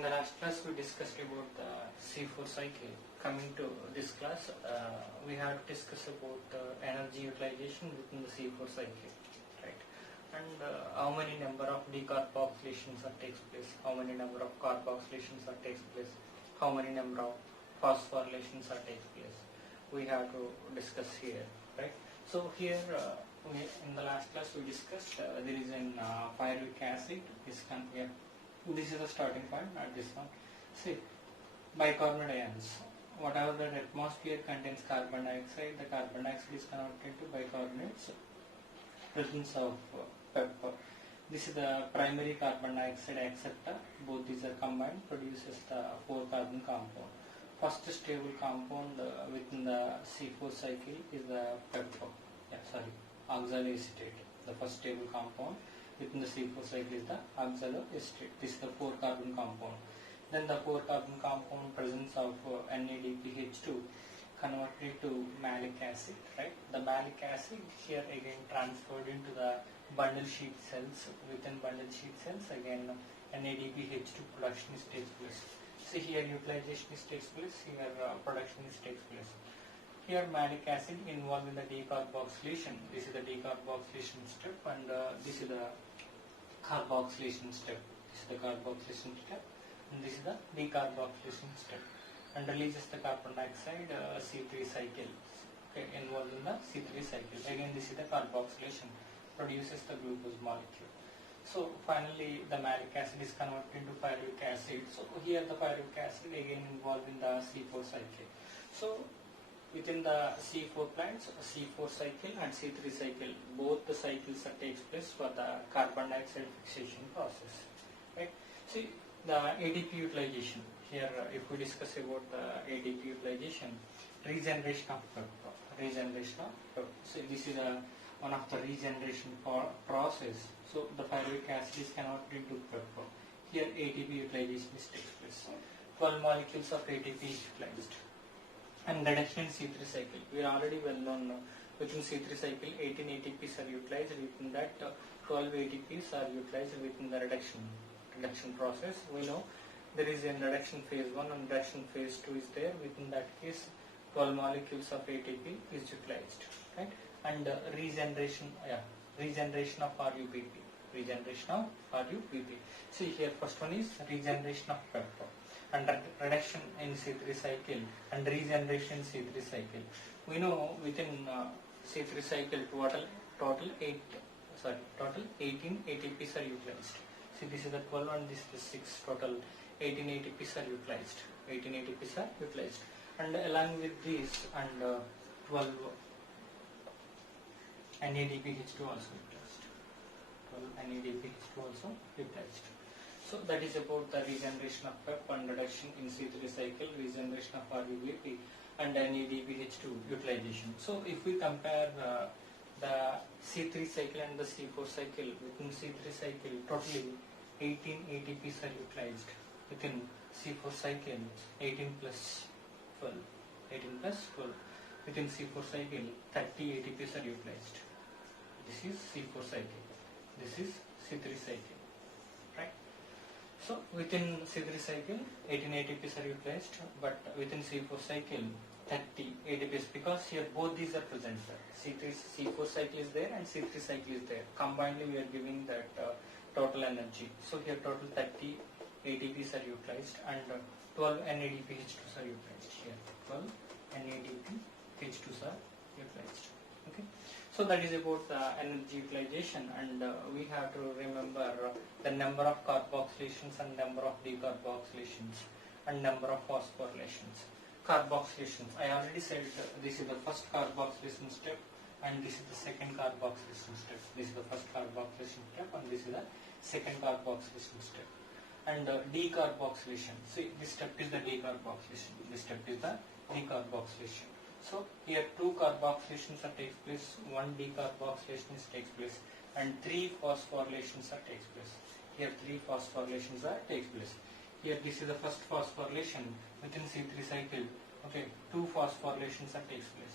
In the last class we discussed about the C4 cycle. Coming to this class, we have discussed about energy utilization within the C4 cycle, right? And how many number of decarboxylations that takes place, how many number of carboxylations that takes place, how many number of phosphorylations that takes place. We have to discuss here, right? So here in the last class we discussed there is an pyruvic acid. This is the starting point, not this one. See, bicarbonate ions. Whatever the atmosphere contains carbon dioxide, the carbon dioxide is converted to bicarbonates. Presence of pepper. This is the primary carbon dioxide acceptor. Both these are combined, produces the 4-carbon compound. First stable compound within the C4 cycle is the pepper. Oxaloacetate. The first stable compound within the C4 cycle is the oxaloacetate. This is the 4-carbon compound. Then the 4-carbon compound presence of NADPH2 converted to malic acid, right? The malic acid here again transferred into the bundle sheet cells. Within bundle sheet cells again NADPH2 production takes place. See here utilization takes place, here production takes place. Here malic acid involved in the decarboxylation. This is the decarboxylation step, and this is the carboxylation step. This is the carboxylation step, and this is the decarboxylation step, and releases the carbon dioxide C3 cycle. Okay, involved in the C3 cycle. Again, this is the carboxylation, produces the glucose molecule. So finally, the malic acid is converted into pyruvic acid. So here the pyruvic acid again involved in the C4 cycle. So within the C4 plants, C4 cycle and C3 cycle, both the cycles that takes place for the carbon dioxide fixation process. Right? See the ATP utilization. Here, if we discuss about the ATP utilization, regeneration of pepper. So this is one of the regeneration process. So the pyruvic acid is converted into pepper. Here ATP utilization takes place. 12 molecules of ATP is utilized. And reduction in C3 cycle. We are already well known within C3 cycle 18 ATPs are utilized. Within that 12 ATPs are utilized within the reduction process. We know there is a reduction phase 1 and reduction phase 2 is there. Within that case 12 molecules of ATP is utilized, right? And regeneration of RUBP. See here first one is regeneration of pepper and reduction in C3 cycle and regeneration in C3 cycle. We know within C3 cycle total 18 ATPs are utilized. See this is the 12 and this is 6, total 18 ATPs are utilized. And along with this and 12 NADPH2 also utilized. So that is about the regeneration of PEP and reduction in C3 cycle, regeneration of RUBP and NADPH2 utilization. So if we compare the C3 cycle and the C4 cycle, within C3 cycle totally 18 ATPs are utilized. Within C4 cycle 18 plus 12. Within C4 cycle 30 ATPs are utilized. This is C4 cycle. This is C3 cycle. Right? So within C3 cycle 18 ATPs are utilized, but within C4 cycle 30 ATPs, because here both these are present. C4 cycle is there and C3 cycle is there. Combinedly we are giving that total energy. So here total 30 ATPs are utilized and 12 NADPH2s are utilized here. 12 NADPH2s are utilized. Okay. So that is about the energy utilization, and we have to remember the number of carboxylations and number of decarboxylations and number of phosphorylations. Carboxylations, I already said this is the first carboxylation step and this is the second carboxylation step. This is the first carboxylation step and this is the second carboxylation step. And decarboxylation, see this step is the decarboxylation. So here 2 carboxylations takes place, 1 decarboxylation takes place, and 3 phosphorylations takes place. Here 3 phosphorylations takes place. Here this is the first phosphorylation within C3 cycle. Okay, 2 phosphorylations takes place.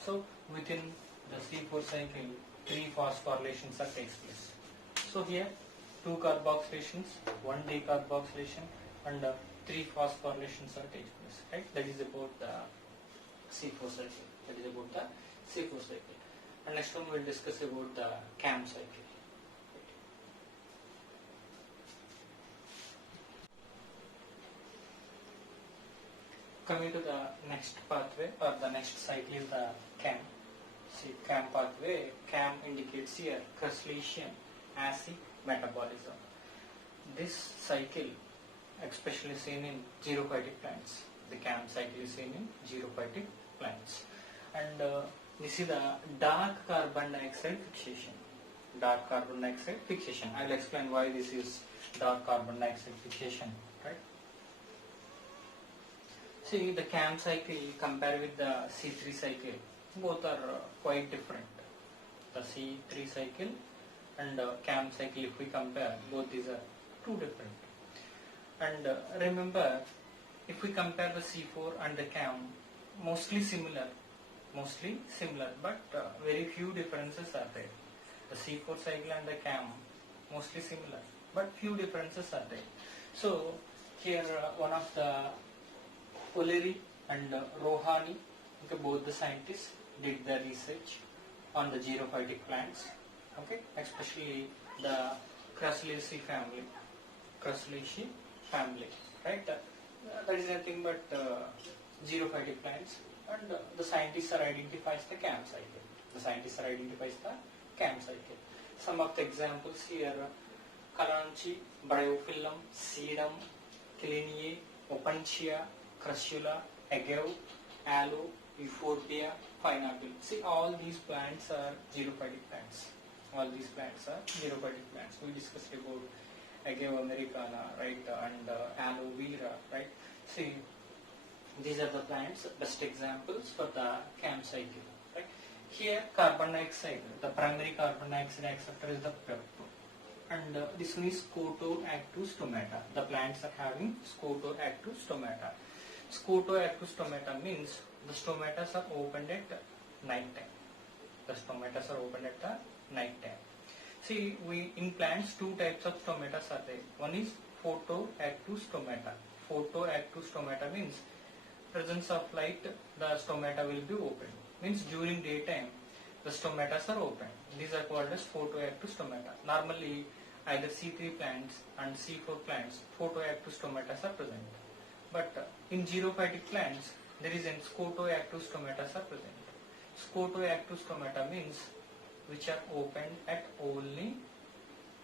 So within the C4 cycle 3 phosphorylations takes place. So here 2 2 carboxylations, 1 decarboxylation, and 3 phosphorylations are taking place. Right? That is about the C4 cycle. That is about the C4 cycle. And next one we will discuss about the CAM cycle. Coming to the next pathway or the next cycle is the CAM. See, CAM pathway, CAM indicates here crustacean acid metabolism. This cycle especially seen in xerophytic plants. The CAM cycle is seen in xerophytic plants. And this is the dark carbon dioxide fixation. Dark carbon dioxide fixation. I will explain why this is dark carbon dioxide fixation. Right? See, the CAM cycle compared with the C3 cycle, both are quite different. The C3 cycle and CAM cycle, if we compare, both these are two different. And remember, if we compare the C4 and the CAM, mostly similar, but very few differences are there. The C4 cycle and the CAM, mostly similar, but few differences are there. So here one of the O'Leary and Rohani, okay, both the scientists did the research on the xerophytic plants, okay, especially the Crustaceae family, right? That is nothing but xerophytic plants, and the scientists are identifies the CAM cycle. Some of the examples here: Kalanchi, Bryophyllum, Sedum, Killineae, Opuntia, Crassula, Agave, Aloe, Euphorbia, Pineapple. See, all these plants are xerophytic plants. We discussed about Agave americana, right, and Aloe vera, right. See, these are the plants, best examples for the CAM cycle. Right. Here, carbon dioxide, the primary carbon dioxide acceptor is the PEP. And this one is scotoactive stomata. The plants are having scotoactive stomata. Scotoactive stomata means the stomatas are opened at night time. See, in plants, two types of stomatas are there. One is photoactive stomata. Photoactive stomata means presence of light, the stomata will be open. Means during daytime, the stomatas are open. These are called as photoactive stomata. Normally, either C3 plants and C4 plants, photoactive stomatas are present. But in xerophytic plants, there is an scotoactive stomatas are present. Scotoactive stomata means which are opened at only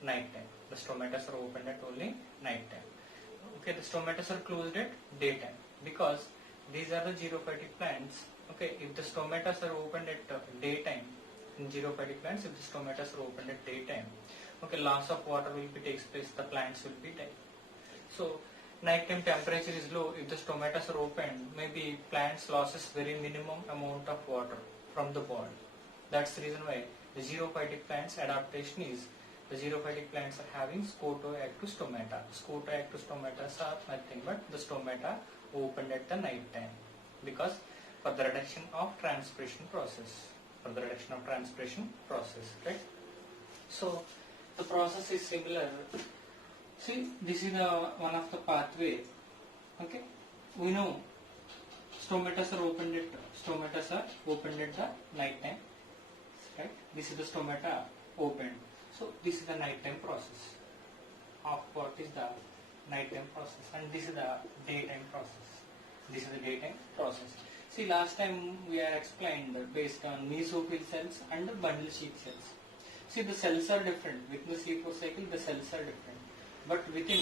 night time. The stomatas are opened at only night time. Okay, the stomatas are closed at daytime because these are the xerophytic plants. Okay, if the stomatas are opened at daytime, in xerophytic plants, if the stomatas are opened at daytime, okay, loss of water will be takes place, the plants will be dead. So nighttime temperature is low, if the stomatas are open, maybe plants losses very minimum amount of water from the body. That's the reason why the xerophytic plants adaptation is, the xerophytic plants are having scotoactive stomata. Scotoactive stomatas are nothing but the stomata opened at the night time because for the reduction of transpiration process. Right? So the process is similar. See, this is one of the pathway. Okay, we know stomatas are opened at the night time. Right? This is the stomata opened. So this is the nighttime process. Of what is the nighttime process, and this is the daytime process. See, last time we are explained based on mesophyll cells and the bundle sheath cells. See, the cells are different. Within the C4 cycle, the cells are different. But within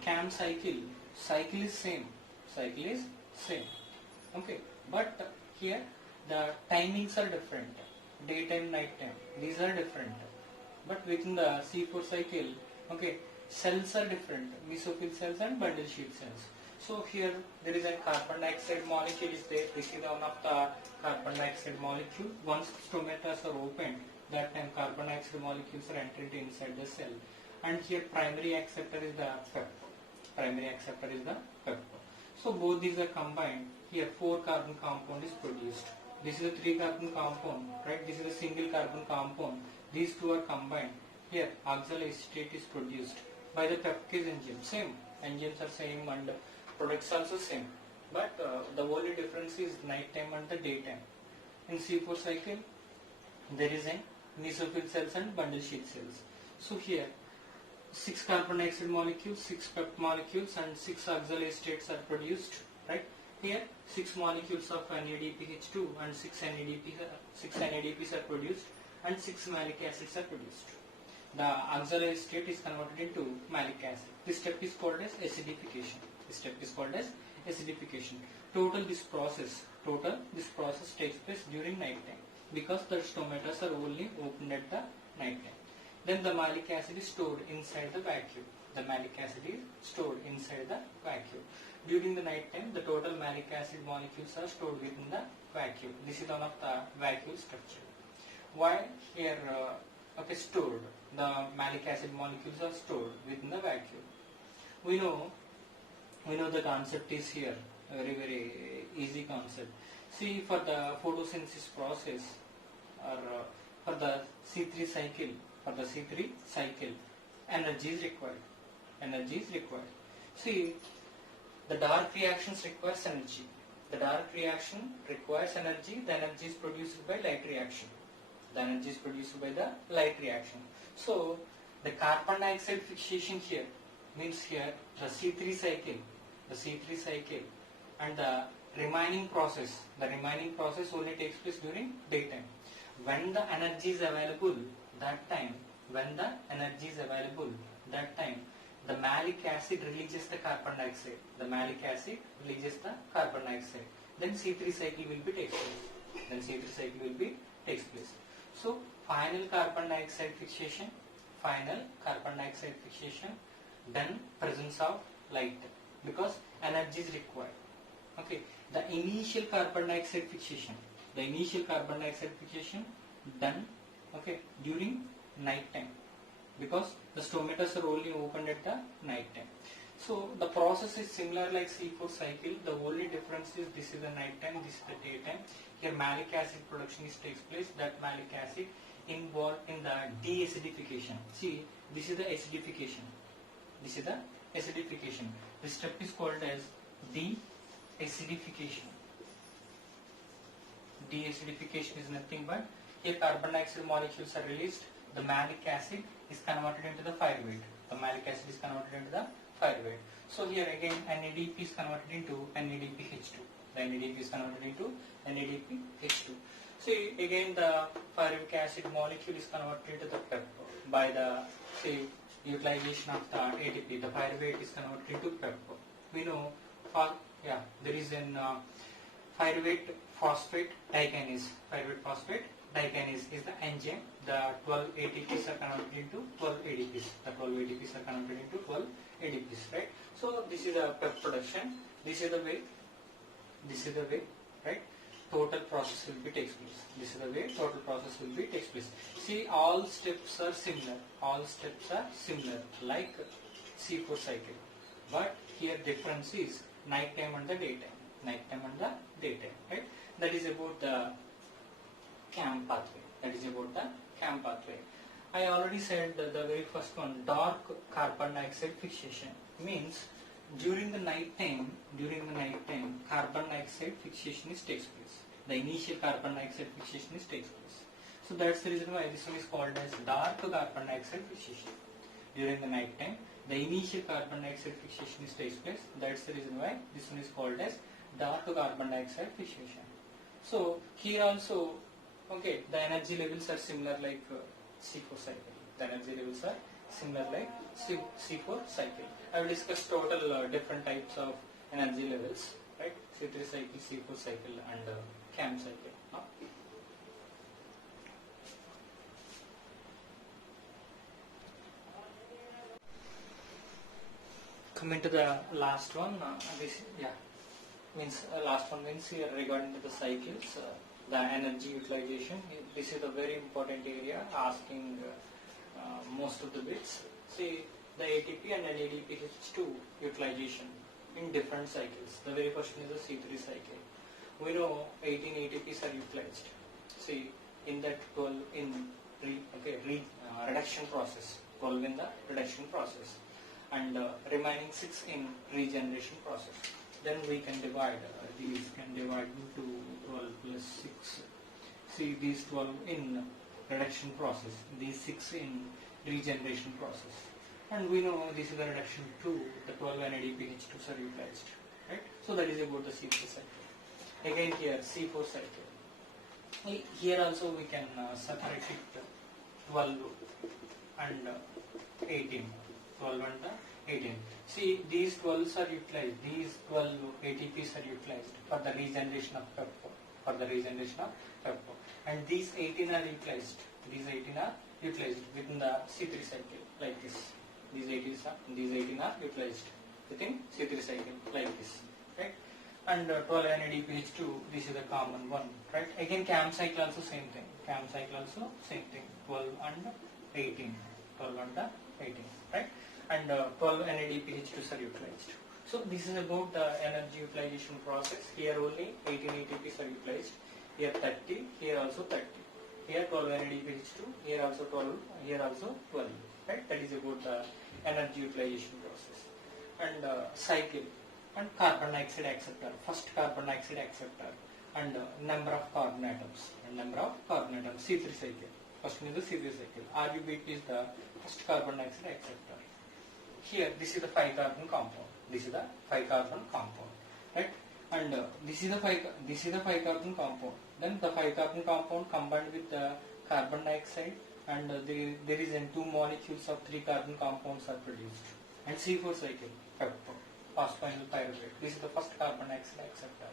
CAM cycle is same. Okay. But here the timings are different. Daytime, nighttime. These are different. But within the C4 cycle, okay, cells are different. Mesophyll cells and bundle sheath cells. So here there is a carbon dioxide molecule is there. This is one of the carbon dioxide molecule. Once stomatas are opened, that time carbon dioxide molecules are entered inside the cell. And here primary acceptor is the PEP. So both these are combined. Here 4 carbon compound is produced. This is a 3 carbon compound, right? This is a single carbon compound. These two are combined. Here oxaloacetate is produced by the peptide enzyme. Same enzymes are same and products also same, but the only difference is night time and the daytime. In C4 cycle there is a mesophyll cells and bundle sheath cells. So here 6 carbon dioxide molecules, 6 pep molecules and 6 oxaloacetate are produced, right? Here 6 molecules of NADPH2 and 6 NADPs are produced and 6 malic acids are produced. The oxaloacetate is converted into malic acid. This step is called as acidification. Total this process takes place during night time because the stomatas are only opened at the night time. Then the malic acid is stored inside the vacuole. During the night time, the total malic acid molecules are stored within the vacuole. This is one of the vacuole structure. Why here stored? The malic acid molecules are stored within the vacuole. We know the concept is here, very easy concept. See, for the photosynthesis process or for the C3 cycle, energy is required. See, the dark reactions requires energy. The energy is produced by light reaction. So the carbon dioxide fixation here means here the C3 cycle and the remaining process only takes place during daytime. When the energy is available, that time the malic acid releases the carbon dioxide. Then C3 cycle will be takes place. So final carbon dioxide fixation, then presence of light because energy is required. Okay, the initial carbon dioxide fixation done during night time because the stomatas are only opened at the night time. So the process is similar like C4 cycle. The only difference is this is the night time, this is the daytime. Here malic acid production takes place. That malic acid involved in the de-acidification. See, this is the acidification. This step is called as de-acidification. De-acidification is nothing but here carbon dioxide molecules are released. The malic acid is converted into the pyruvate. So here again NADP is converted into NADPH2. See, again the pyruvic acid molecule is converted into the PEP by the utilization of the ATP. The pyruvate is converted into PEP. We know there is an pyruvate phosphate dikinase. Is the enzyme. The 12 ATPs are converted into 12 ADPs. Right? So this is a PEP production. This is the way, right? Total process will be takes place. See, all steps are similar. Like C4 cycle. But here difference is night time and the daytime. Right? That is about the CAM pathway. I already said the very first one, dark carbon dioxide fixation means during the night time carbon dioxide fixation takes place. The initial carbon dioxide fixation takes place. So that's the reason why this one is called as dark carbon dioxide fixation. During the night time, the initial carbon dioxide fixation takes place. That's the reason why this one is called as dark carbon dioxide fixation. So here also, the energy levels are similar like C4 cycle. I will discuss total different types of energy levels, right? C3 cycle, C4 cycle and CAM cycle. Coming to the last one, last one means here regarding to the cycles, the energy utilization. This is a very important area asking most of the bits. See, the ATP and NADPH2 utilization in different cycles. The very first one is the C3 cycle. We know 18 ATPs are utilized. See, in that 12, in reduction process, 12 in the reduction process, and remaining 6 in regeneration process. Then we can divide these into 12 plus 6. See, these 12 in reduction process, these 6 in regeneration process, and we know this is the reduction to the 12 NADPH2 are utilized, right? So that is about the C4 cycle. Again here C4 cycle. Here also we can separate it 12 and 18. 12 and 18. See, these 12s are utilized. These 12 ATPs are utilized for the regeneration of peptide. And these 18 are utilized. These 18 are utilized within the C3 cycle like this. These 18 are utilized within C3 cycle like this, right? And 12 NADPH2, this is the common one, right? Again, CAM cycle also same thing. 12 and 18. 12 and 18, right? And 12 NADPH2 are utilized. So this is about the energy utilization process. Here only 18 ATPs are utilized. Here 30, here also 30. Here 12 NADPH2, here also 12, here also 12. Right? That is about the energy utilization process. And cycle and carbon dioxide acceptor. First carbon dioxide acceptor and number of carbon atoms. C3 cycle. First one is the C3 cycle. RUBP is the first carbon dioxide acceptor. Here this is the 5 carbon compound. Right? And this is the 5 carbon compound. Then the 5 carbon compound combined with the carbon dioxide, and there is 2 molecules of 3 carbon compounds are produced. And C4 cycle, phosphoenol pyruvate. This is the first carbon dioxide acceptor.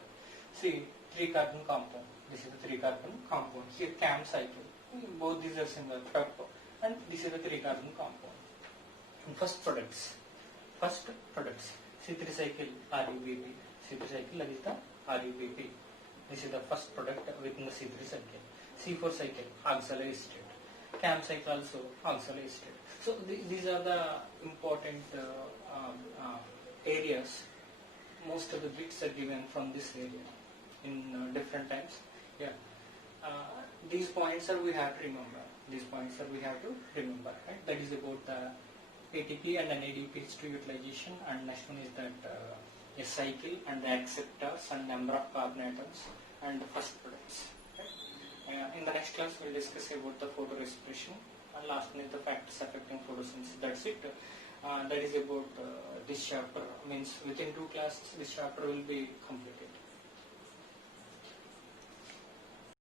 See, 3 carbon compound. This is the 3 carbon compound. Here CAM cycle. Both these are similar. And this is the 3 carbon compound. And first products. C3 cycle RUBP. C3 cycle, that is the RUBP. This is the first product within the C3 cycle. C4 cycle, auxiliary state. CAM cycle also auxiliary state. So these are the important areas. Most of the bits are given from this area in different times. Yeah. These points are we have to remember. Right? That is about the ATP and NADPH2 utilization, and next one is that a cycle and the acceptors and number of carbon atoms and the first products. Right? In the next class we will discuss about the photorespiration, and last one is the factors affecting photosynthesis. That's it. That is about this chapter. Means within 2 classes this chapter will be completed.